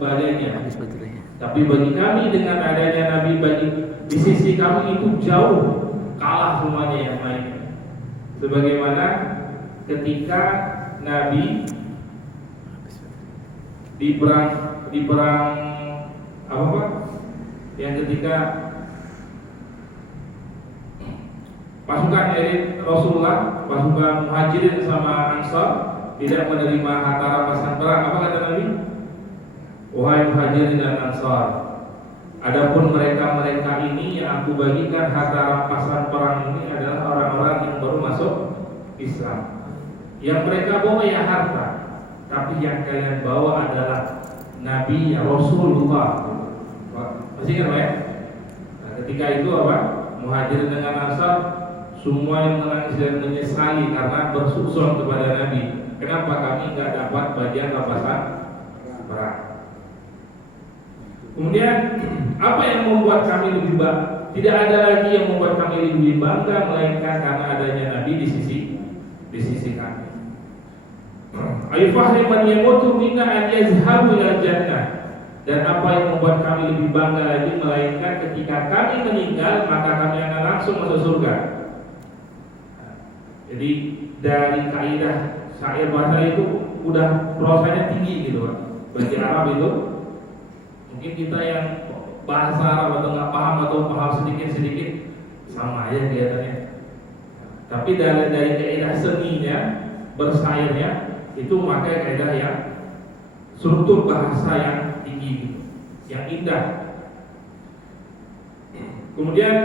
badannya. Tapi bagi kami dengan adanya Nabi, di sisi kami itu jauh kalah semuanya yang lainnya. Sebagaimana ketika Nabi di perang apa Pak? Yang ketika pasukan elit Rasulullah, pasukan Muhajirin sama Ansar tidak menerima harta rampasan perang, apa kata Nabi? Wahai Muhajirin dan Ansar, adapun mereka ini yang aku bagikan harta rampasan perang ini adalah orang-orang yang baru masuk Islam. Yang mereka bawa ya harta, tapi yang kalian bawa adalah Nabi ya Rasulullah. Masih kan Pak ya? Nah, ketika itu apa? Muhajirin dengan Ansar semua yang menangis dan menyesali karena bersusun kepada Nabi. Kenapa kami nggak dapat bagian rampasan perang? Kemudian apa yang membuat kami lebih bangga? Tidak ada lagi yang membuat kami lebih bangga melainkan karena adanya Nabi di sisi kami. Ayu fahri man yamutu minna an yazhabu ila jannah. Dan apa yang membuat kami lebih bangga lagi melainkan ketika kami meninggal maka kami akan langsung masuk surga. Jadi dari kaidah syair bahasa itu udah prosesnya tinggi gitu Pak. Bagi Arab itu mungkin kita yang bahasa Arab atau nggak paham atau paham sedikit sama aja kelihatannya. Tapi dari kaidah seninya bersairnya itu memakai kaidah yang struktur bahasa yang tinggi, yang indah. Kemudian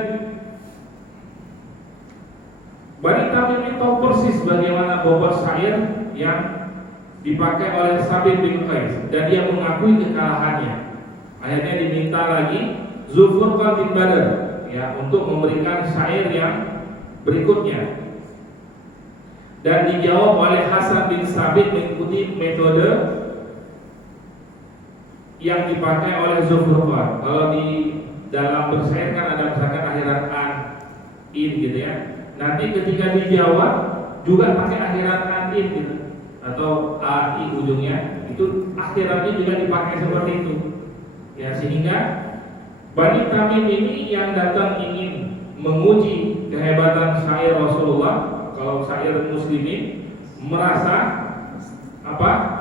Bani Tamim ini tahu persis bagaimana bobot syair yang dipakai oleh Sabit bin Qais dan dia mengakui kekalahannya. Akhirnya diminta lagi Zulfurqan bin Badr ya untuk memberikan syair yang berikutnya. Dan dijawab oleh Hasan bin Sabit mengikuti metode yang dipakai oleh Zulfurqan. Kalau di dalam bersair kan ada misalkan akhiran an in gitu ya. Nanti ketika dijawab juga pakai akhiran an in gitu atau ai ujungnya, itu akhirannya juga dipakai seperti itu. Ya sehingga Bani Tamim ini yang datang ingin menguji kehebatan syair Rasulullah, kalau syair muslimin merasa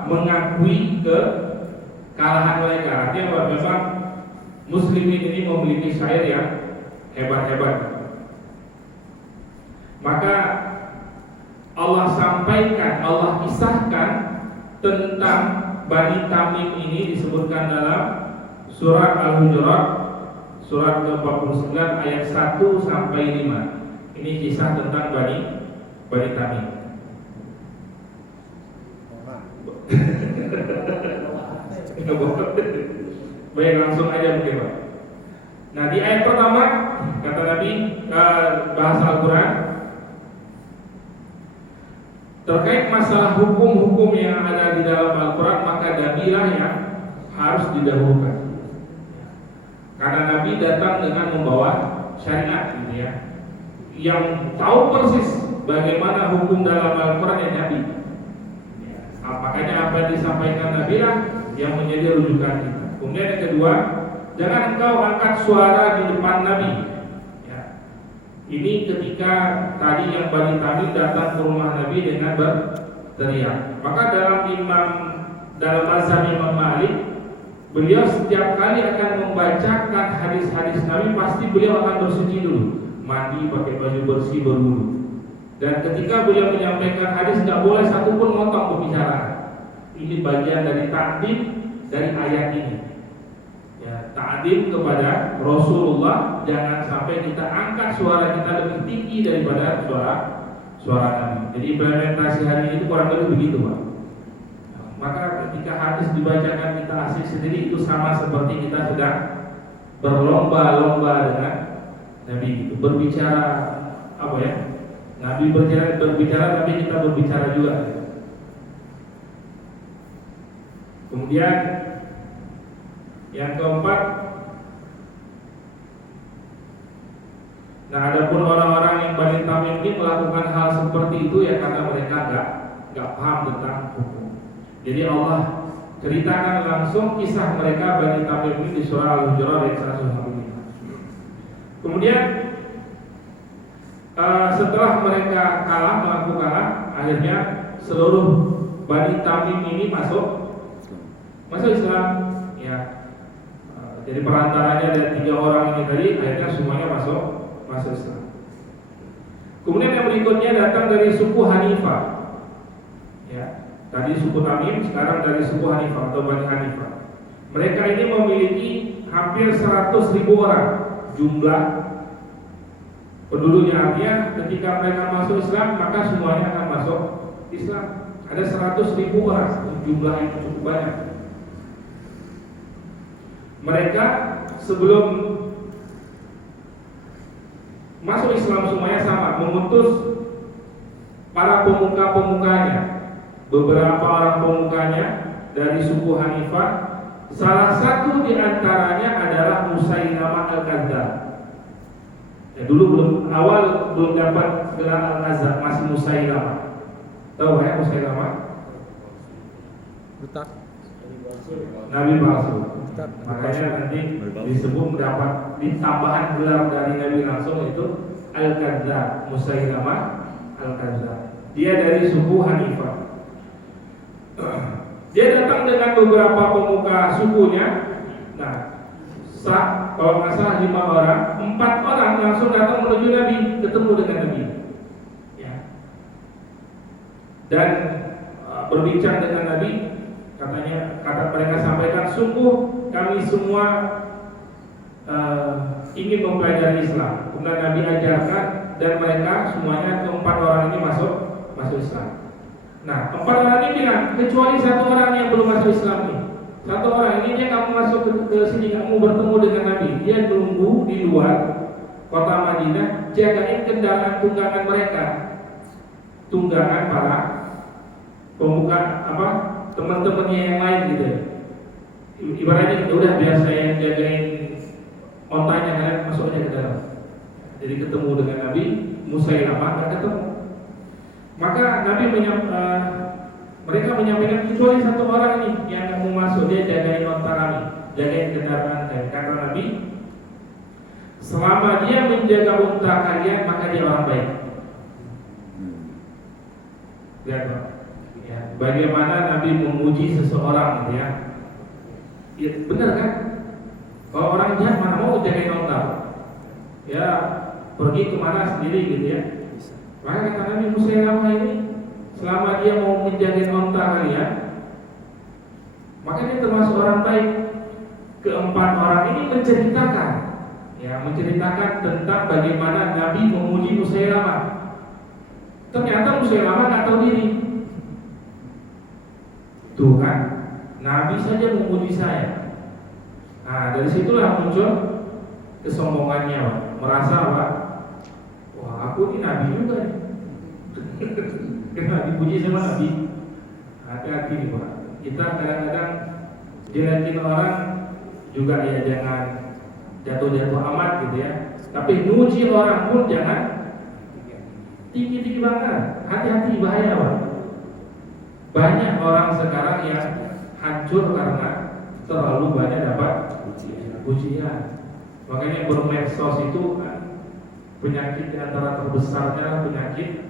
mengakui kekalahan mereka. Artinya bahwa memang muslimin ini memiliki syair yang hebat-hebat. Maka Allah sampaikan, Allah kisahkan tentang Bani Tamim ini disebutkan dalam surat Al-Hujurat surat ke-49 ayat 1 sampai 5. Ini kisah tentang Bani Tamim. Baik, langsung aja mungkin Pak. Nah di ayat pertama kata Nabi bahasa Al-Quran terkait masalah hukum-hukum yang ada di dalam Al-Quran, maka Nabilah yang harus didahulukan. Karena Nabi datang dengan membawa syariat gitu ya, yang tahu persis bagaimana hukum dalam Al-Quran yang Nabi. Makanya apa yang disampaikan Nabilah yang menjadi rujukan kita. Kemudian yang kedua, jangan engkau angkat suara di depan Nabi. Ini ketika tadi yang Bani Tamim datang ke rumah Nabi dengan berteriak. Maka dalam mazhab Imam Malik, beliau setiap kali akan membacakan hadis-hadis Nabi pasti beliau akan bersuci dulu, mandi pakai baju bersih berwudu. Dan ketika beliau menyampaikan hadis nggak boleh satupun motong pembicaraan. Ini bagian dari ta'dim dari ayat ini. Ya, ta'dim kepada Rasulullah, jangan sampai kita angkat suara kita lebih tinggi daripada suara Nabi. Jadi implementasi hari ini kurang lebih begitu Pak. Maka ketika hadis dibacakan kita asik sendiri, itu sama seperti kita sedang berlomba-lomba dengan Nabi itu. Berbicara Nabi berbicara tapi kita berbicara juga. Kemudian yang keempat, nah adapun orang-orang yang Bani Tamim ini melakukan hal seperti itu ya karena mereka nggak paham tentang hukum. Jadi Allah ceritakan langsung kisah mereka Bani Tamim ini di surah Al-Hujurat ayat 155. Kemudian setelah mereka mengaku kalah, akhirnya seluruh Bani Tamim ini masuk Islam. Ya, jadi perantaranya dari 3 orang ini tadi, akhirnya semuanya masuk Islam. Kemudian yang berikutnya datang dari suku Hanifah. Ya, tadi suku Tamim, sekarang dari suku Hanifah atau Bani Hanifah. Mereka ini memiliki hampir 100.000 orang jumlah penduduknya. Artinya ketika mereka masuk Islam, maka semuanya akan masuk Islam. Ada 100.000 orang, jumlah yang cukup banyak. Mereka sebelum masuk Islam semuanya sama, mengutus para pemuka-pemukanya. Beberapa orang pemukanya dari suku Hanifah, salah satu di antaranya adalah Musailamah Al-Kadzdzab. Ya, dulu belum dapat gelar Al-Kadzdzab, masih Musailamah. Tahu ya Musailamah? Nabi palsu. Makanya nanti disebut mendapat tambahan gelar dari Nabi langsung itu Al-Kadzdzab, Musailamah Al-Kadzdzab. Dia dari suku Hanifah. Dia datang dengan beberapa pemuka sukunya. Nah, kalau nggak salah 5 orang, 4 orang langsung datang menuju Nabi, ketemu dengan Nabi. Ya. Dan berbincang dengan Nabi, kata mereka sampaikan, sungguh kami semua ingin mempelajari Islam. Kemudian Nabi ajarkan dan mereka semuanya 4 orang ini masuk Islam. Nah, 4 orang ini bilang, kecuali 1 orang yang belum masuk Islam ini. 1 orang ini dia nggak mau masuk ke sini, nggak mau bertemu dengan Nabi. Dia nunggu di luar kota Madinah, jagain kendaraan tunggangan mereka, tunggangan para pemuka teman-temannya yang lain gitu. Ibaratnya udah biar saya yang jagain ontanya, kalian masuk aja ke dalam. Jadi ketemu dengan Nabi, Musailamah nggak ketemu. Maka Nabi mereka menyampaikan, kecuali 1 orang ini yang nggak mau masuk, dia jagain onta kami, jagain kendaraan kami. Kata Nabi, selama dia menjaga unta kalian, maka dia orang baik. Lihat, ya, bagaimana Nabi memuji seseorang, ya. Ya, benar kan? Kalau orang jahat mana mau jagain onta? Ya, pergi kemana sendiri gitu ya. Maka kata Nabi, Musailamah ini selama dia mau menjaga onta kalian, maka dia termasuk orang baik. Keempat orang ini menceritakan tentang bagaimana Nabi memuji Musailamah. Ternyata Musailamah nggak tahu diri. Tuh kan, Nabi saja memuji saya. Nah, dari situlah muncul kesombongannya, Pak. Merasa, Pak, wah, aku ini Nabi juga nih. Kena dipuji sama Nabi. Hati-hati nih, Pak. Kita kadang-kadang jelekin orang juga, ya jangan jatuh-jatuh amat gitu ya. Tapi muji orang pun jangan tinggi-tinggi banget. Hati-hati, bahaya, Pak. Banyak orang sekarang yang hancur karena terlalu banyak dapat pujian. Makanya bermedsos itu penyakit antara terbesarnya penyakit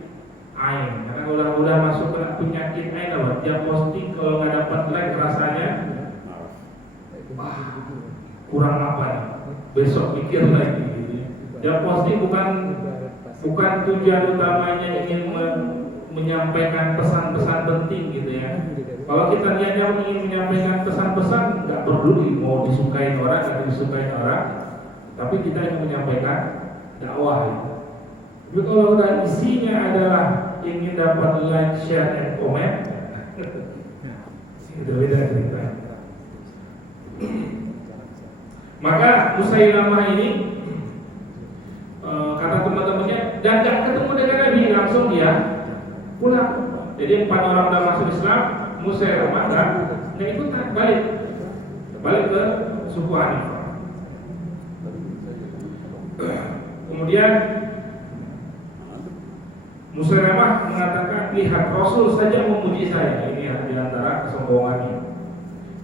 ain. Karena udah masuk ke penyakit ain, dia posting kalau nggak dapat like rasanya wah, kurang apa nih? Besok mikir lagi. Dia posting bukan tujuan utamanya ingin menyampaikan pesan-pesan penting gitu ya. Kalau kita niatnya ingin menyampaikan pesan-pesan, nggak peduli mau disukai orang atau disukai orang, tapi kita ingin menyampaikan dakwah. Tapi kalau udah isinya adalah ingin dapat like, share, and comment, itu beda cerita. Maka Musailamah ini kata teman-temannya, dan gak ketemu dengan Nabi, langsung dia pulang. Jadi 4 orang udah masuk Islam, Musailamah dan ikutan balik ke suku Hanifah. Kemudian Musailamah mengatakan, lihat Rasul saja memuji saya. Ini di antara kesombongannya.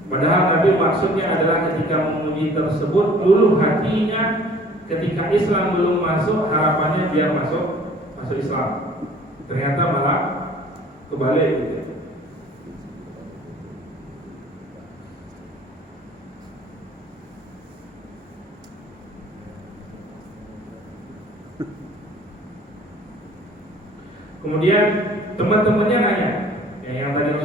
Padahal Nabi maksudnya adalah ketika memuji tersebut dulu hatinya ketika Islam belum masuk, harapannya biar masuk Islam. Ternyata malah kebalik gitu. Kemudian teman-temannya nanya, yang tadi